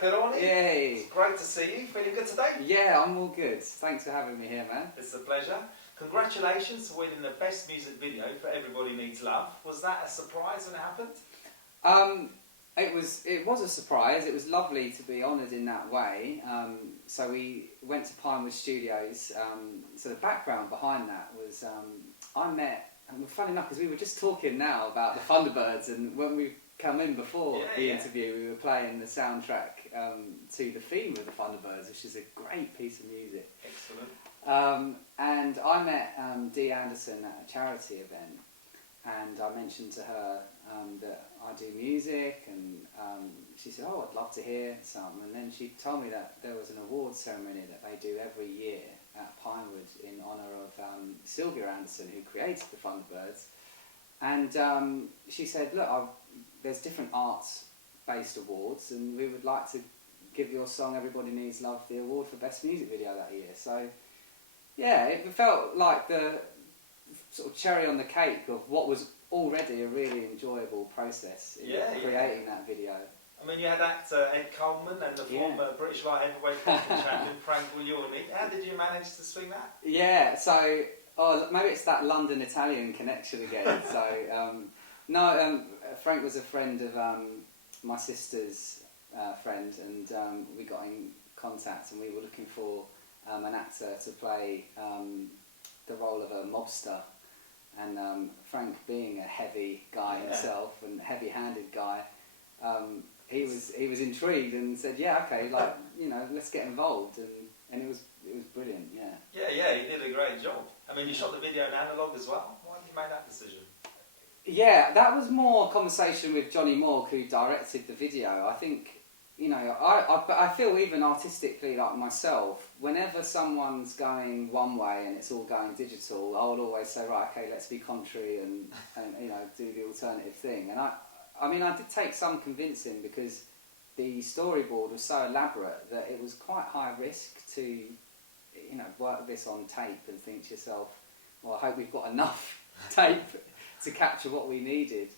Terroni. Yay! It's great to see you. Feeling good today? Yeah, I'm all good. Thanks for having me here, man. It's a pleasure. Congratulations for winning the Best Music Video for Everybody Needs Love. Was that a surprise when it happened? It was a surprise. It was lovely to be honoured in that way. So we went to Pinewood Studios. So the background behind that was I met, and funny enough, because we were just talking now about the Thunderbirds, and when we come in before the interview, we were playing the soundtrack to the theme of the Thunderbirds, which is a great piece of music. Excellent. And I met Dee Anderson at a charity event, and I mentioned to her that I do music, and she said, "Oh, I'd love to hear some." And then she told me that there was an awards ceremony that they do every year at Pinewood in honour of Sylvia Anderson, who created the Thunderbirds. And she said, "Look, there's different arts-based awards, and we would like to give your song 'Everybody Needs Love' the award for Best Music Video that year." So, yeah, it felt like the sort of cherry on the cake of what was already a really enjoyable process in creating that video. I mean, you had actor Ed Coleman and the former British light heavyweight boxing champion Frank Guglielmi. How did you manage to swing that? Yeah, so maybe it's that London Italian connection again. So Frank was a friend of my sister's friend, and we got in contact, and we were looking for an actor to play the role of a mobster. And Frank, being a heavy guy himself and heavy-handed guy, he was intrigued and said, "Yeah, okay, like, let's get involved." And it was brilliant. Yeah, he did a great job. I mean, you shot the video in analog as well. Why did you make that decision? Yeah, that was more a conversation with Johnny Moore, who directed the video. I think, I feel even artistically like myself, whenever someone's going one way and it's all going digital, I would always say, right, okay, let's be contrary and do the alternative thing. And I did take some convincing, because the storyboard was so elaborate that it was quite high risk to, work this on tape and think to yourself, well, I hope we've got enough tape to capture what we needed.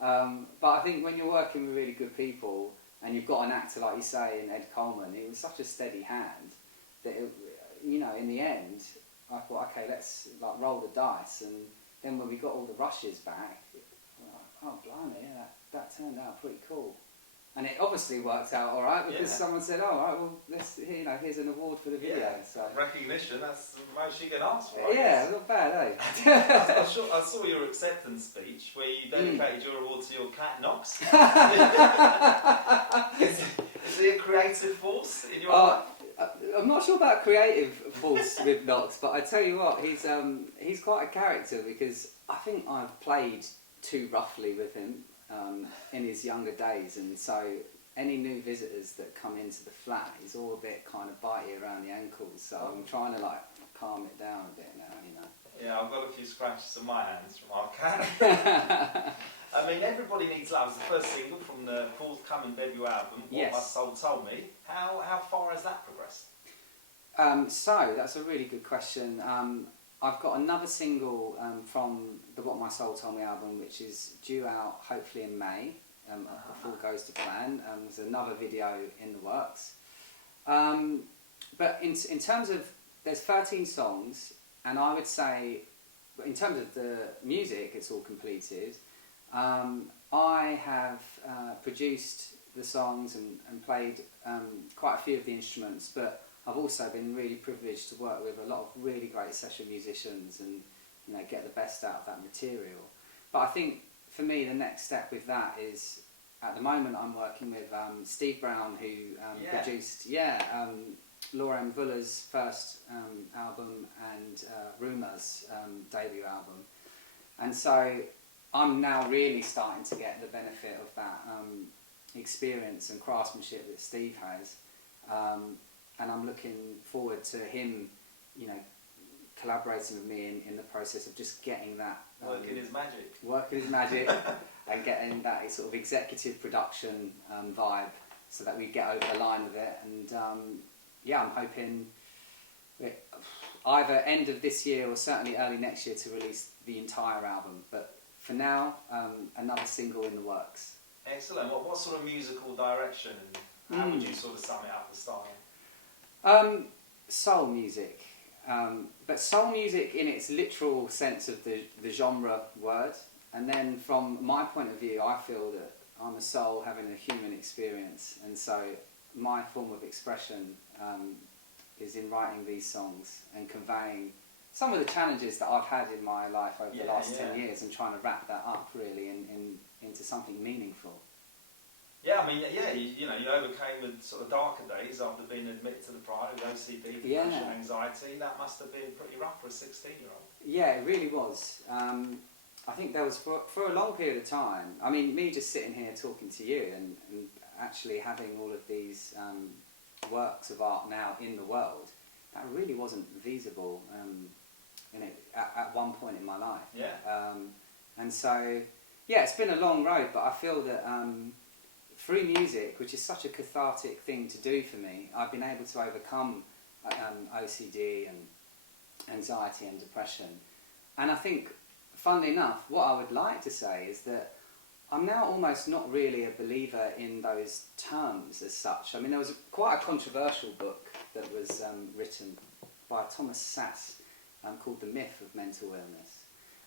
But I think when you're working with really good people, and you've got an actor, like you say, in Ed Coleman, he was such a steady hand that, in the end, I thought, okay, let's roll the dice. And then when we got all the rushes back, oh, blimey, that turned out pretty cool. And it obviously worked out all right, because someone said, "Oh, right, well, here's an award for the video." Yeah, so recognition, that's the most you can ask for. Yeah, not bad, eh? I saw your acceptance speech where you dedicated your award to your cat, Knox. Is he a creative force in your life? I'm not sure about creative force with Knox, but I tell you what, he's quite a character, because I think I've played too roughly with him in his younger days, and so any new visitors that come into the flat, he's all a bit kind of bitey around the ankles, so I'm trying to calm it down a bit now, Yeah, I've got a few scratches on my hands from our cat. I mean, Everybody Needs Love is the first single from the forthcoming debut album, What My Soul Told Me. How far has that progressed? So that's a really good question. I've got another single from the What My Soul Told Me album, which is due out hopefully in May, if all goes to plan. There's another video in the works. But in terms of, there's 13 songs, and I would say, in terms of the music, it's all completed. I have produced the songs and played quite a few of the instruments, but I've also been really privileged to work with a lot of really great session musicians and get the best out of that material. But I think for me the next step with that is, at the moment I'm working with Steve Brown, who produced Lauren Vuller's first album and Rumour's debut album, and so I'm now really starting to get the benefit of that experience and craftsmanship that Steve has. And I'm looking forward to him, collaborating with me in the process of just getting that... working his magic. Working his magic and getting that sort of executive production vibe, so that we get over the line with it. And I'm hoping either end of this year or certainly early next year to release the entire album. But for now, another single in the works. Excellent. What sort of musical direction, and how would you sort of sum it up, the style? Soul music. But soul music in its literal sense of the genre word. And then from my point of view, I feel that I'm a soul having a human experience. And so my form of expression is in writing these songs and conveying some of the challenges that I've had in my life over the last 10 years, and trying to wrap that up really into something meaningful. Yeah, I mean, you overcame the sort of darker days after being admitted to the pride with OCD, depression, anxiety. That must have been pretty rough for a 16-year-old. Yeah, it really was. I think there was, for a long period of time, I mean, me just sitting here talking to you and actually having all of these works of art now in the world, that really wasn't feasible at one point in my life. Yeah. And so, yeah, it's been a long road, but I feel that through music, which is such a cathartic thing to do for me, I've been able to overcome OCD and anxiety and depression. And I think, funnily enough, what I would like to say is that I'm now almost not really a believer in those terms as such. I mean, there was quite a controversial book that was written by Thomas Sass called The Myth of Mental Illness.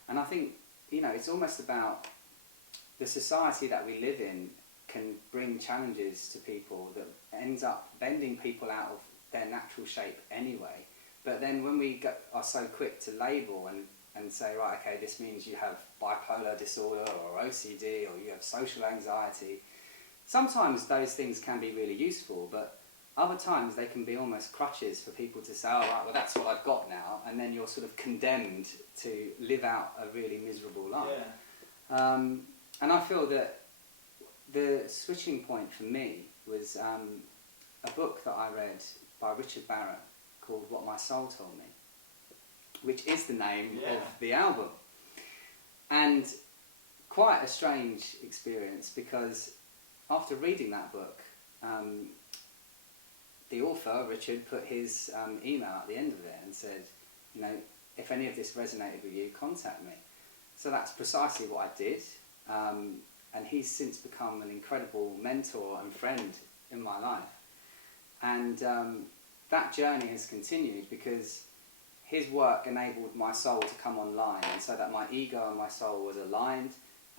And I think, it's almost about the society that we live in can bring challenges to people that ends up bending people out of their natural shape anyway. But then when we are so quick to label and say, right, okay, this means you have bipolar disorder or OCD or you have social anxiety, sometimes those things can be really useful, but other times they can be almost crutches for people to say, oh, right, well, that's what I've got now, and then you're sort of condemned to live out a really miserable life. Yeah. And I feel that the switching point for me was a book that I read by Richard Barrett called What My Soul Told Me, which is the name of the album. And quite a strange experience, because after reading that book, the author, Richard, put his email at the end of it and said, if any of this resonated with you, contact me. So that's precisely what I did. And he's since become an incredible mentor and friend in my life. And that journey has continued because his work enabled my soul to come online, and so that my ego and my soul was aligned.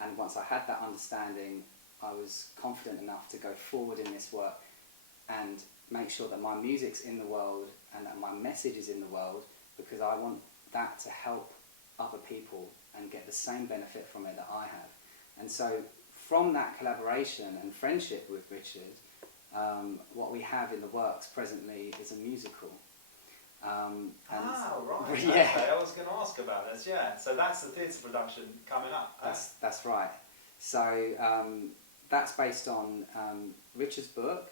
And once I had that understanding, I was confident enough to go forward in this work and make sure that my music's in the world and that my message is in the world, because I want that to help other people and get the same benefit from it that I have. And so from that collaboration and friendship with Richard, what we have in the works presently is a musical. Right. Yeah. Okay, I was going to ask about this. Yeah. So that's the theatre production coming up. That's right. So that's based on Richard's book,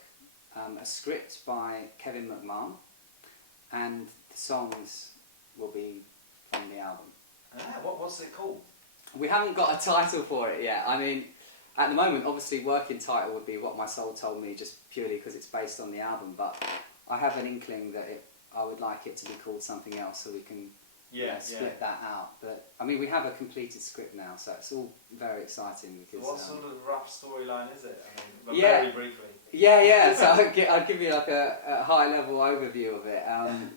a script by Kevin McMahon, and the songs will be from the album. What's it called? We haven't got a title for it yet. I mean, at the moment, obviously, working title would be What My Soul Told Me, just purely because it's based on the album. But I have an inkling that I would like it to be called something else, so we can split that out. But I mean, we have a completed script now, so it's all very exciting. Because what sort of rough storyline is it? I mean, very briefly. Yeah. So I'll give you like a high-level overview of it.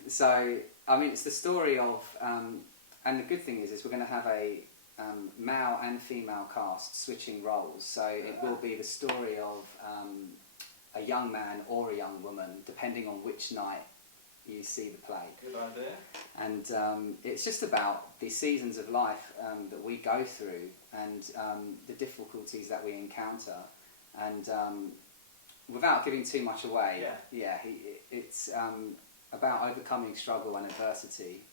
So I mean, it's the story of, and the good thing is we're going to have a male and female cast switching roles. So it will be the story of a young man or a young woman, depending on which night you see the play. Good idea. And it's just about the seasons of life that we go through and the difficulties that we encounter. And without giving too much away, it's about overcoming struggle and adversity,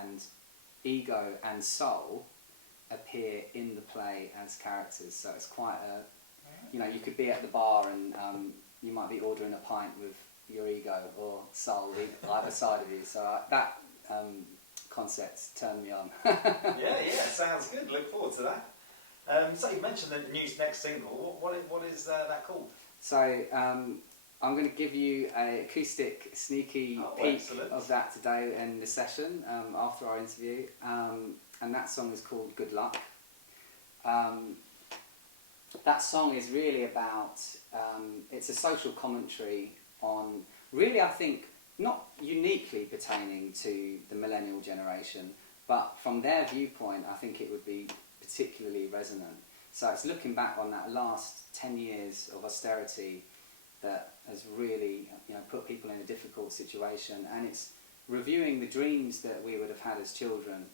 and ego and soul appear in the play as characters. So it's quite a, you could be at the bar and you might be ordering a pint with your ego or soul either side of you. So that concept turned me on. yeah, sounds good. Look forward to that. So you mentioned the next single. What is that called? So I'm going to give you an acoustic sneaky peek of that today in the session after our interview. and that song is called Good Luck. That song is really about, it's a social commentary on, really I think, not uniquely pertaining to the millennial generation, but from their viewpoint I think it would be particularly resonant. So it's looking back on that last 10 years of austerity that has really, put people in a difficult situation, and it's reviewing the dreams that we would have had as children,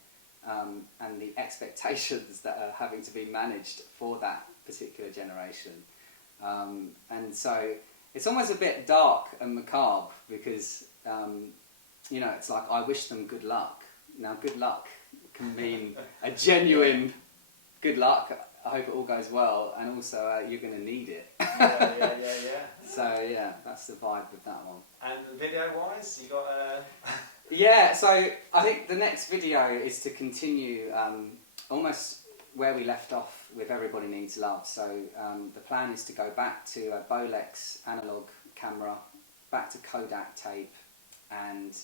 and the expectations that are having to be managed for that particular generation. And so it's almost a bit dark and macabre because, it's like, I wish them good luck. Now, good luck can mean a genuine good luck. I hope it all goes well, and also you're going to need it. Yeah. So yeah, that's the vibe with that one. And video-wise, you got Yeah, so I think the next video is to continue almost where we left off with Everybody Needs Love. So the plan is to go back to a Bolex analog camera, back to Kodak tape, and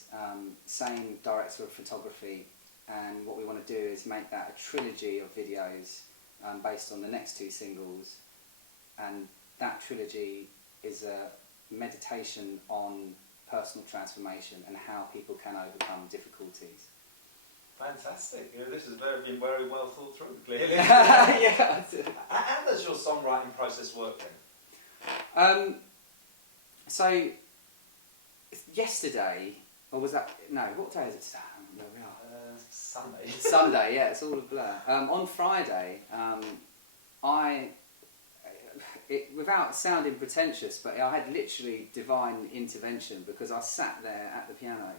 same director of photography. And what we want to do is make that a trilogy of videos based on the next two singles. And that trilogy is a meditation on personal transformation and how people can overcome difficulties. Fantastic. This has been very well thought through, clearly. Yeah. How does your songwriting process work then? So, yesterday, or was that, no, what day is it today? Where we are? Sunday. Sunday, yeah, it's all a blur. On Friday, without sounding pretentious, but I had literally divine intervention because I sat there at the piano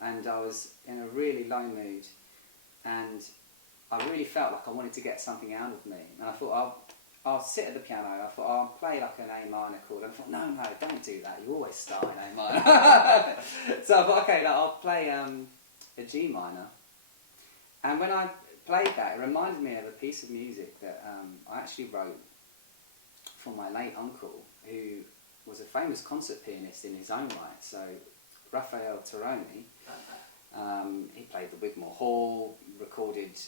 and I was in a really low mood and I really felt like I wanted to get something out of me. And I thought, I'll sit at the piano, I thought, I'll play like an A minor chord. And I thought, no, don't do that, you always start in A minor. So I thought, okay, I'll play a G minor. And when I played that, it reminded me of a piece of music that I actually wrote for my late uncle, who was a famous concert pianist in his own right. So Raphael Terroni, he played the Wigmore Hall, recorded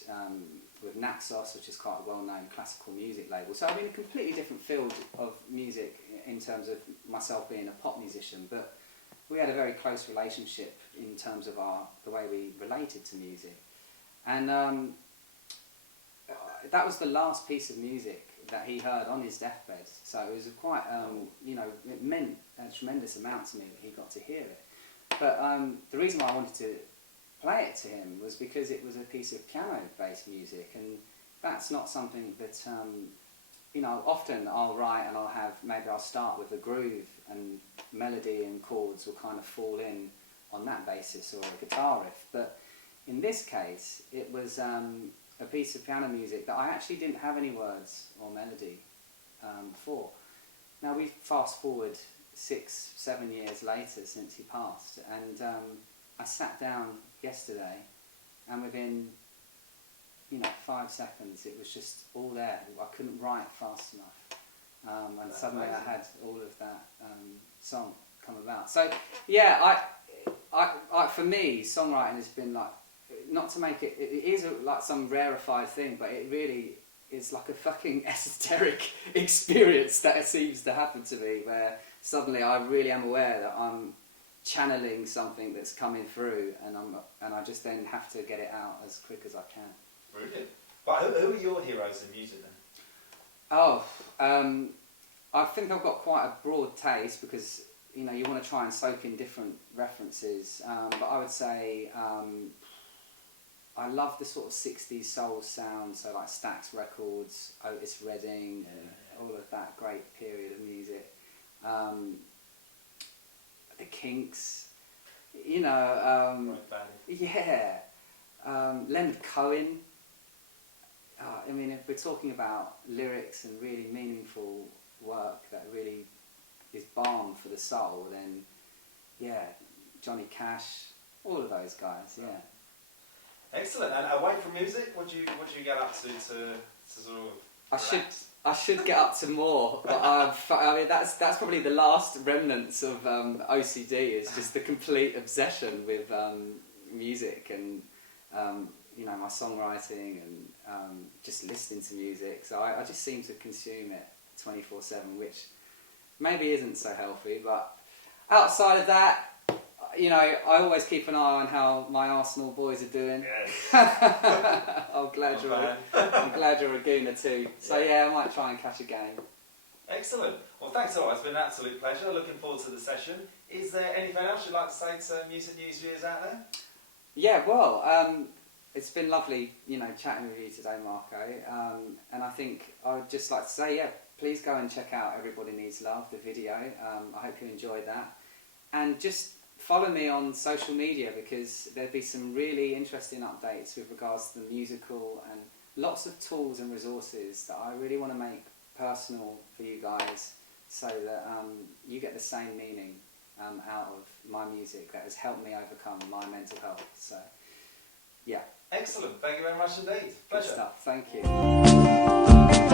with Naxos, which is quite a well-known classical music label. So I'm in a completely different field of music in terms of myself being a pop musician, but we had a very close relationship in terms of the way we related to music. And that was the last piece of music that he heard on his deathbed. So it was quite, it meant a tremendous amount to me that he got to hear it. But the reason why I wanted to play it to him was because it was a piece of piano-based music, and that's not something that, often I'll write and maybe I'll start with a groove and melody and chords will kind of fall in on that basis, or a guitar riff. But in this case, it was a piece of piano music that I actually didn't have any words or melody before. Now we fast forward 6-7 years later since he passed, and I sat down yesterday, and within 5 seconds it was just all there. I couldn't write fast enough, and that's suddenly amazing. I had all of that song come about. So yeah, I for me, songwriting has been like, not to make it is like some rarefied thing, but it really is like a fucking esoteric experience that seems to happen to me, where suddenly I really am aware that I'm channeling something that's coming through, and I just then have to get it out as quick as I can. Brilliant. But who are your heroes in music then? Oh, I think I've got quite a broad taste because you want to try and soak in different references. But I would say I love the sort of 60s soul sound, so like Stax Records, Otis Redding, and all of that great period of music. The Kinks, Leonard Cohen. If we're talking about lyrics and really meaningful work that really is balm for the soul, then Johnny Cash, all of those guys, yeah. Excellent. And away from music, what do you get up to sort of relax? I should get up to more, but that's probably the last remnants of OCD, is just the complete obsession with music and you know, my songwriting and just listening to music. So I just seem to consume it 24/7, which maybe isn't so healthy. But outside of that, you know, I always keep an eye on how my Arsenal boys are doing. Yes. I'm glad you're a Gooner too. So yeah, I might try and catch a game. Excellent. Well, thanks a lot. It's been an absolute pleasure. Looking forward to the session. Is there anything else you'd like to say to Music News viewers out there? Yeah, well, it's been lovely, you know, chatting with you today, Marco. And I think I would just like to say, yeah, please go and check out Everybody Needs Love, the video. I hope you enjoyed that. And just follow me on social media, because there'll be some really interesting updates with regards to the musical and lots of tools and resources that I really want to make personal for you guys, so that you get the same meaning out of my music that has helped me overcome my mental health. So, yeah. Excellent. Thank you very much indeed. Pleasure. Good stuff. Thank you.